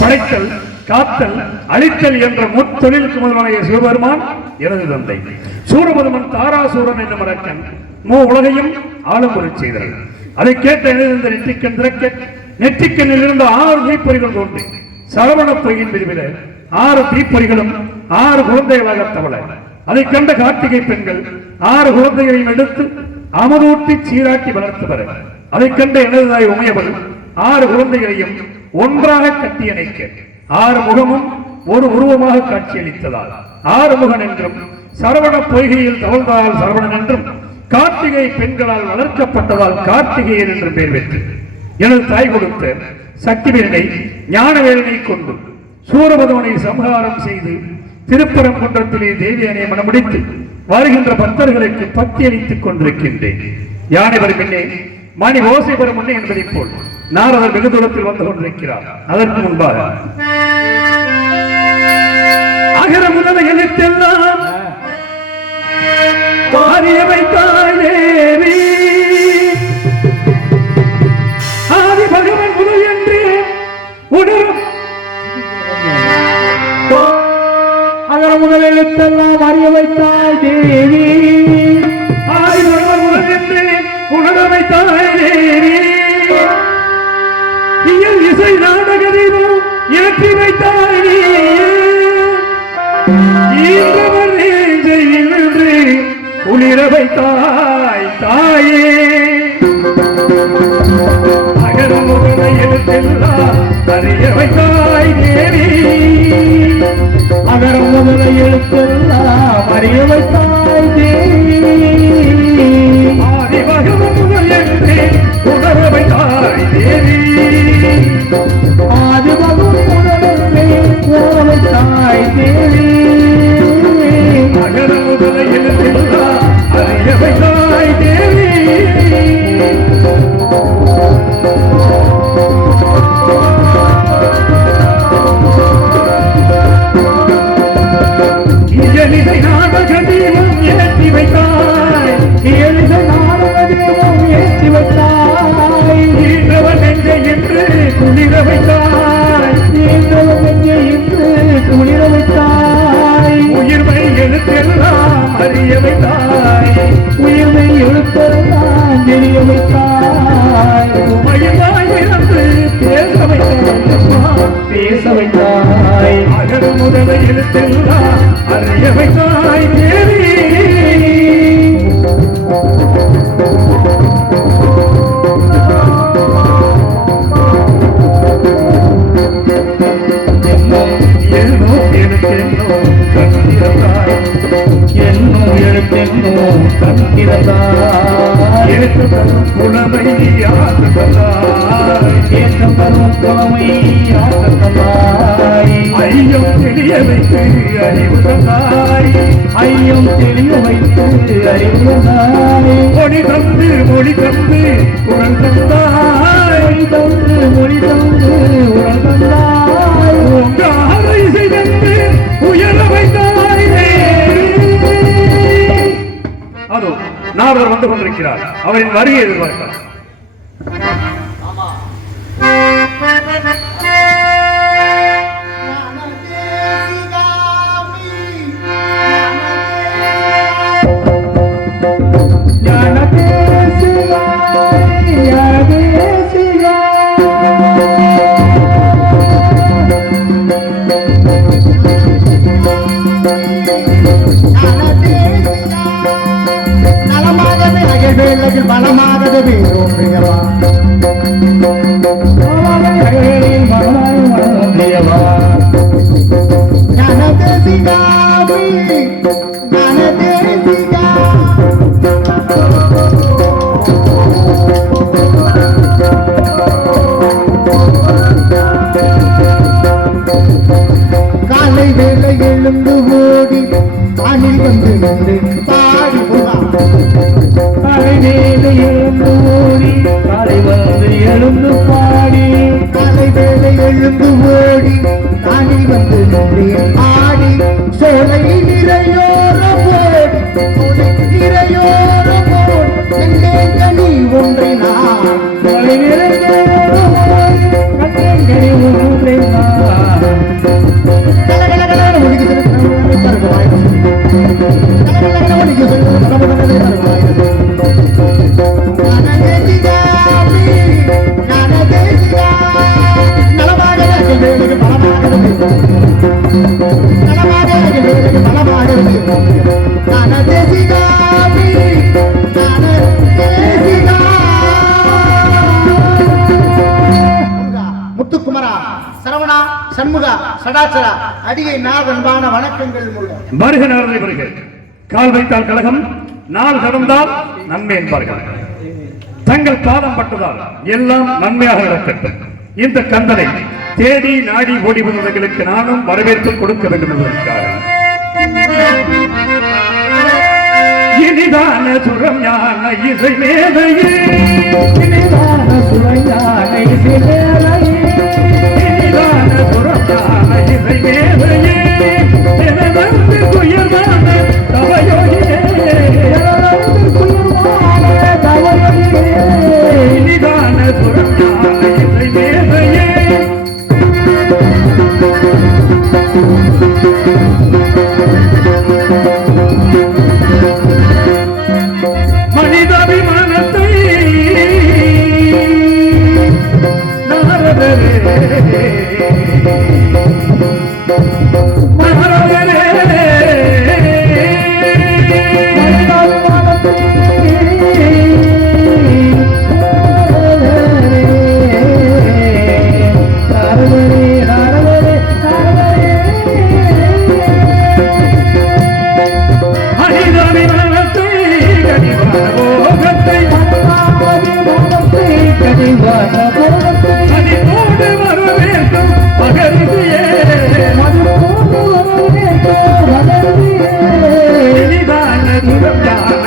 படைத்தல் காத்தல் அழித்தல் என்ற முத்தொழிலுக்கு முதலான சிவபெருமான் எனது தந்தை. சூரபதுமன் தாராசூரன் என்னும் அரக்கன் உலகையும் ஆளுமுறை செய்தார்கள். அதை கேட்ட எனது நெற்றிக்கண் திறக்க நெற்றிக்கண்ணில் இருந்த 6 தீப்பொறிகள் தோன்றி சரவண பொய்யின் பிரிவில் 6 தீப்பொறிகளும் 6 குழந்தைகளாக தவள அதை கண்ட கார்த்திகை பெண்கள் 6 குழந்தைகளையும் எடுத்து அமதூட்டி சீராட்டி வளர்த்து வர அதை கண்ட எனது தாய் உமையவள் 6 குழந்தைகளையும் ஒன்றாக கட்டி அணைக்க 6 முகமும் ஒரு உருவமாக காட்சியளித்ததால் 6 முகன் என்றும் சரவண பொய்கையில் தவழ்ந்தால் சரவணன் என்றும் கார்த்திகை பெண்களால் வளர்க்கப்பட்டதால் கார்த்திகேயன் என்று பெயர் பெற்று எனது தாய் கொடுத்த சக்திவேலனை ஞானவேலனை கொண்டு சூரபதுமனை சம்ஹாரம் செய்து திருப்பரங்குன்றத்திலே தேவியனை மனமுடித்து வருகின்ற பக்தர்களுக்கு பக்தி அளித்துக் கொண்டிருக்கின்றேன். யானை வரும் முன்னே மணி ஓசை வரும் முன்னே என்பதை போல் நாரதர் வெகு தூரத்தில் வந்து கொண்டிருக்கிறார். அதற்கு முன்பாக அகர முதல எழுத்தெல்லாம் பாரியவை தாயேவி ஆதி பகவன் முதல் என்று உணரும் அகர முதல் எழுத்தெல்லாம் அறியவை தாய் தேவி ஆதி பகவன் முதல் என்று உணரவை தாய் தேவி இயல் இசை நாடக தீபம் ஏற்றி வைத்தாய் குளிரவை தாய் தாயே அகர முதல எழுத்தெல்லாம் அறியவை தாய் தேவி அகர முதல எழுத்தெல்லாம் அறியவை தாய் தேவி ஆதி பகவன் முதல் என்று உணரவை தாய் தேவி ஆதி அறியவைத்தாய் தேவி இயலிசை நாடக தீபம் ஏற்றி வைத்தாய் இயலிசை நாடக தீபம் ஏற்றி வைத்தாய் ஈன்றவன் நெஞ்சை என்று குளிர வைத்தாய் ஈன்றவன் நெஞ்சை என்று குளிர வைத்தாய் உயிர்மை எழுத்தெல்லாம் அறிய வைத்தாய் உயிர்மை எழுத்தெல்லாம் தெரிய வைத்தாய் உமையாய் இழந்து பேச வைத்தாய் பேச வைத்தாய் அகர முதல எழுத்தெல்லாம் அறிய வைத்தாய் தேவி என்னோ எழுத்தென்னோ கண்கிறதாய் என்னோ எழுத்தென்னோ கண்கிறதாய் ஏற்று தரும் புலமை ஆற்றுவதாய் ஏற்று தரும் புலமை ஆற்றுவதாய் ஐயம் தெளிய வைத்து அறிவுததாய் ஐயம் தெளிய வைத்து அறிவுததாய் மொழி தந்து உணர் தந்தாய் மொழி தந்து உணர் தந்தாய் உங்காரை செய்தந்து உயர வைத்தாய் அதோ நாரதர் வந்து கொண்டிருக்கிறார் அவரின் வருகை எதிர்பார்க்கிறார் பலமானது வீரோம்பியவா ஞானதேசிகாமி ஞானதேசிகா காலை வேலை எழுந்து ஓடி அணில் வந்து நின்று பாடி காலை வேலை எழுந்து ஓடி காலை வந்து எழுந்து பாடி காலை வேலை எழுந்து ஓடி அணில் வந்து நின்று ஆடி சோலை நிறையோர போடி நிறையோர போடி எங்கே கனி ஒன்றை நான் சோலை நிறையோர கனி ஒன்றை நான் கலகலகலான ஒளிக்கு தருவாய் கலகலகலான ஒளிக்கு தருவாய் முத்துக்குமரா சரவணா சண்முகா சடாச்சரா அடியை நாதன்பான வணக்கங்கள் மூலம் வருக நாரதை வருக கால் வைத்தால் கழகம் நாள் கடந்தால் நன்மை என்பார்கள் தங்கள் பாதம் பட்டதால் எல்லாம் நன்மையாக நடக்கட்டும் இந்த கந்தனை தேடி நாடி ஓடி வந்தவர்களுக்கு நானும் வரவேற்பு கொடுக்க வேண்டும் என்பதற்காக இனிதான சுரம் ஞான இசை மேதையே இனிதான சுரம் ஞான இசை மேதையே இனிதான சுரம் ஞான இசை மேதையே எனது குயர்வான தவயோகியே எனது குயர்வான தவயோகியே இனிதான சுரம் ஞான இசை மேதையே மனிதாபிமானத்தை நாரதரே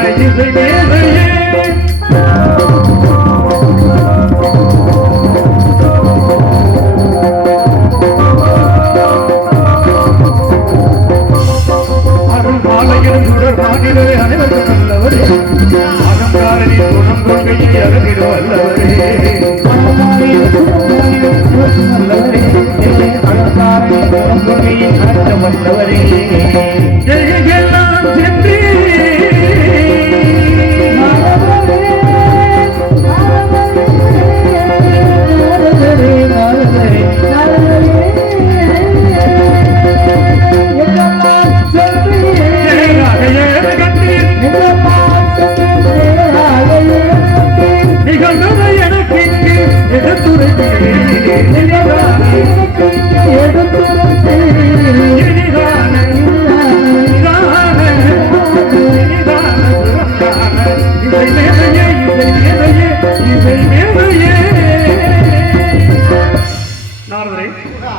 இசை மேதையே அருள் மாலையிலும் சுடர் மாநிலவே அனைவருக்கும் நல்லவரே அகங்காரணி குணம் கொள்கையை அழகிட வல்லவரே எல்லாம் சென்று நிகழ்ந்ததை எனக்கு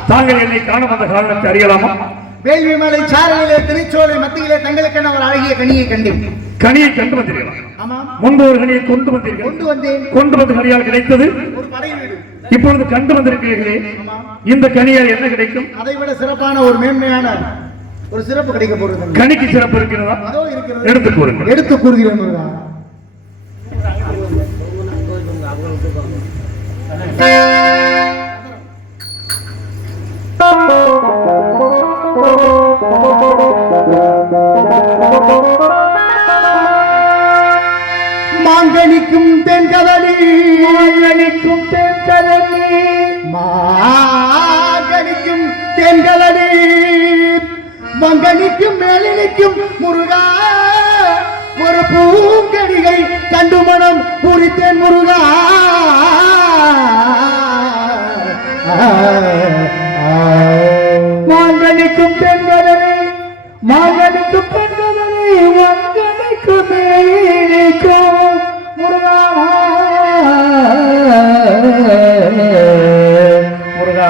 தாங்கள் என்னை காண வந்த காரணத்தை அறியலாமா? வேள்விமலை சாரலிலே திருச்சோலை மத்தியிலே தங்களுக்கென ஒரு அழகிய கனியை கண்டேன். கனியை கண்டு வந்தீர்களா? ஆமா. முன்பு ஒரு கனியை கொண்டு வந்தீர்கள். கொண்டு வந்தேன். கொண்டு வந்த கனியால் கிடைத்தது ஒரு படை வீடு. இப்பொழுது கண்டு வந்திருக்கிறீர்களே, ஆமா. இந்த கனியால் என்ன கிடைக்கும்? அதை விட சிறப்பான ஒரு மேன்மையான ஒரு சிறப்பு கிடைக்க போகிறது. கனிக்கு சிறப்பு இருக்கிறதா? அதோ இருக்கிறது. எடுத்து கூறுங்கள். எடுத்து கூறுகிறேன் முருகா. மாங்கனிக்கும் தென்கதலி மாங்கனிக்கும் தென்கதலி மாங்கனிக்கும் தென்கதலி மங்கனிக்கும் மேலினிக்கும் முருகா ஒரு பூங்கடிகை கண்டு மனம் பூரித்தேன் முருகா. மாங்கனிக்கும் தென்கதலி மாங்கனிக்கும் தென்கதலி மங்கனிக்கும் மேலினிக்கும் முருகா முருகா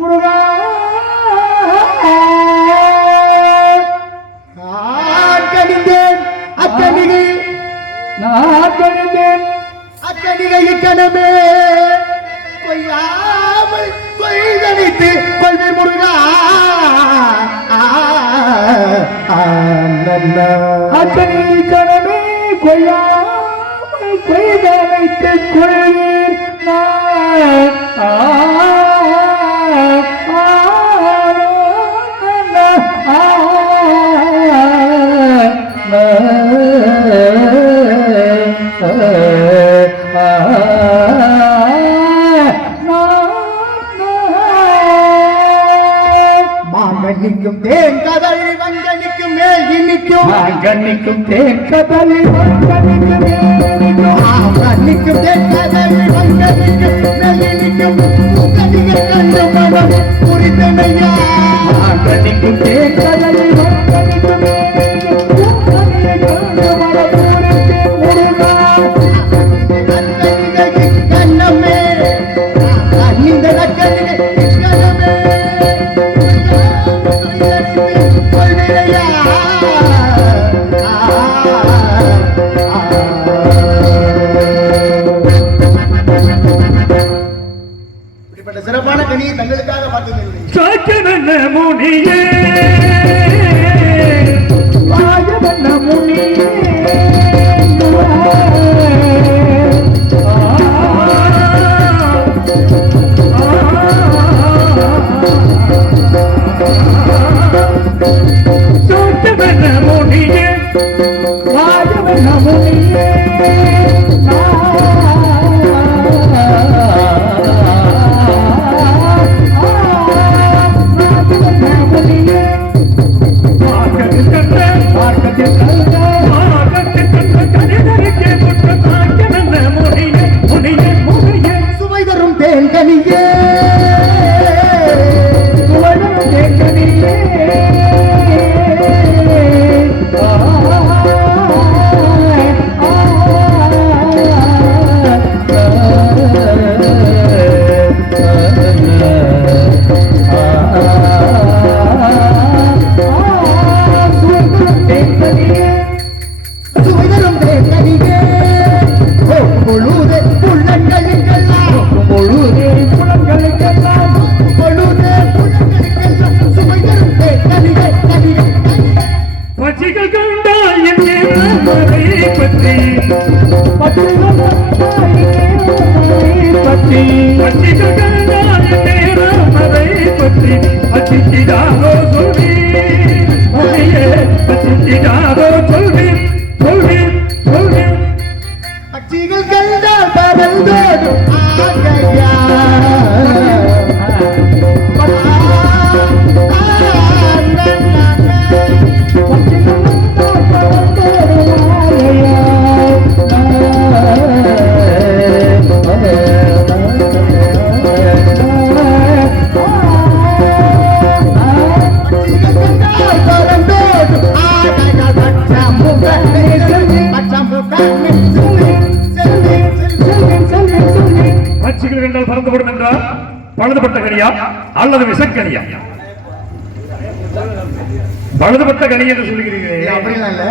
முருகா. கணிந்தேன் அக்கணிகை நான் கணிந்தேன் அக்கணிகை கணமே கொய்யாமல் கொய்தளித்து கொள்வி முருகா. அக்கணி கணமே கொய்யாமல் கொய்தளித்து கொள்வீர் மாங்கனிக்கும் தேன் கதலி வங்கனிக்கும் மேல் இனிக்கும் மாங்கனிக்கும் தேன் கதலி வங்கனிக்கும் மேல் இனிக்கும் மாங்கனிக்கும் தேன் கதலி வங்கனிக்கும் மேல் இனிக்கும் உங்கனிகை கண்டு மனம் புரிதனையா. மாங்கனிக்கும் தேன் கதலி வங்கனிக்கும் மேல் இனிக்கும் உங்கனிகை கண்டு மனம் புரிதேன் முருகா. அக்கனிகை கண்ணமே இந்த அக்கனிகை கண்ணமே இப்படிப்பட்ட சிறப்பான கனியை தங்களுக்காக சாக்கன முனியே சுவை தரும் தேன் கனியே சுவை தரும் தேன் கனியே பட்சிகள் கண்டால் என் நேரமதை பற்றி பட்சிகள் கண்டால் என் நேரமதை பற்றி பட்சித்திடாதோ சொல்வேன் பட்சித்திடாதோ சொல்வேன் சொல்வேன் சொல்வேன் பட்சிகள் கண்டால் பறந்தோடும் ஆகையா பட்சிகள் கண்டால் பறந்துவிடும் என்றால் பழுதுபட்ட கனியா அல்லது விஷக்கனியா? பழுதுபட்ட கனி என்று சொல்லுகிறீர்கள். அப்படிலாம் இல்ல.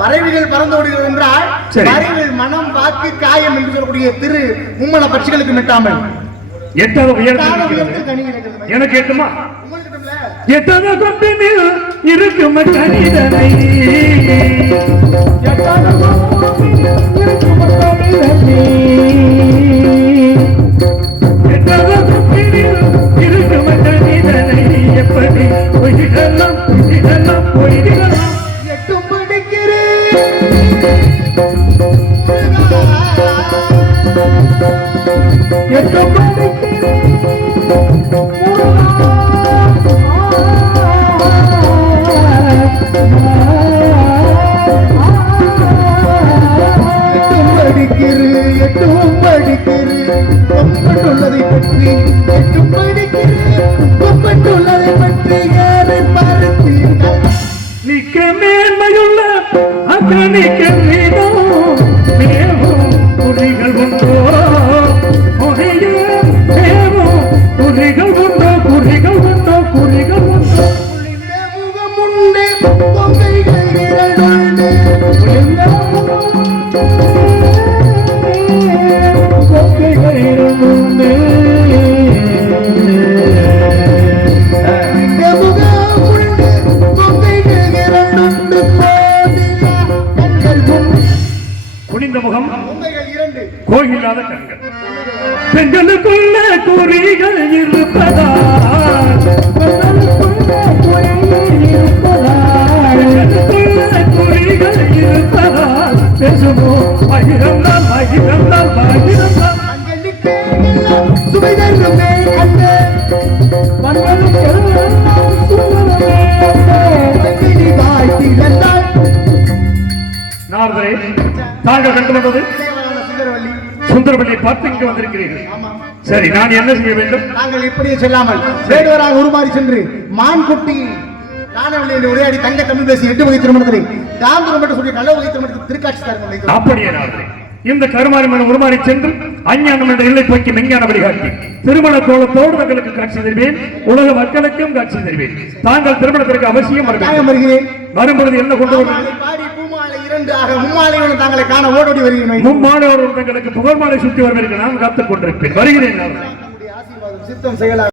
பறவைகள் பறந்து ஓடுகிறது என்றால் சரி. பறவைகள் மனம் வாக்கு காயம் என்று சொல்லக்கூடிய திரு மும்மல பட்சிகளுக்கு மெட்டாமல் எட்டாவது உயர்த்தி எனக்கு எட்டுமா? எட்டாவது கொம்பினில் இருக்கும் கணிதனை எட்டாவது கொம்பினில் இருக்கும் கணிதனை எப்படி போயிடலாம் போயிடலாம் போயிடலாம் எட்டும் படிக்கிறேன் எட்டும் கொம்பட்டுள்ளதை பற்றி எட்டும் படிக்கிறேன் கொம்பட்டுள்ளதை பற்றி யாரை பார்த்தீர்கள் நிக்க மேன்மையுள்ள அக்கணிக்க மேவும் குறிகள் உண்டோ முறையே மேவும் குறிகள் உண்டோ குறிகள் உண்டோ குறிகள் உண்டோ புளிந்த முகம் உண்டு பொங்கைகள் இரண்டு புளிந்த கொக்கைகள் இரண்டு முகம் உண்டு பொங்கைகள் இரண்டு போதிலா கண்கள் உண்டு குனிந்த முகம் பொங்கைகள் இரண்டு கோயில்லாத கண்கள் பெண்களுக்குள்ள குறிகள் இருப்பதால் குறிகள் இருப்பதால் பேசுவோம் பகிரந்தால் பகிரந்தால் பகிரந்தால் அங்கனுக்கு எல்லாம் சுவை தருமே அண்ணே நாரதரே தாங்கள் கண்டு வந்தது சுந்தரவல்லியை பார்த்து இங்கு வந்திருக்கிறீர்கள். சரி, நான் என்ன செய்ய வேண்டும்? நாங்கள் இப்படியே செல்லாமல் வேடுவராக உருமாறி சென்று மான்குட்டி நானவள்ளி என்று உரையாடி தங்க தமிழ் பேசி 8 வகை திருமணத்தில் தாம்பரம் என்று சொல்லி நல்ல வகை திருமணத்தில் திருக்காட்சி தரும். அப்படியே நாரதரே இந்த கருமாரி மனம் உருமாறி சென்று அஞ்ஞானம் என்ற எல்லை போக்கி மெஞ்ஞான வழிகாட்டி திருமண கோலத்தோடு தங்களுக்கு காட்சி தருவேன். உலக மக்களுக்கும் காட்சி தருவேன். தாங்கள் திருமணத்திற்கு அவசியம் வருகிறேன். வரும்பொழுது என்ன கொண்டு வருவது? தாங்களை காண ஓடோடி வருகிறேன். மும்மாலை தங்களுக்கு புகழ்மாலை சுற்றி வருவதற்கு நான் காத்துக் கொண்டிருப்பேன். வருகிறேன். சித்தம் செய்யலாம்.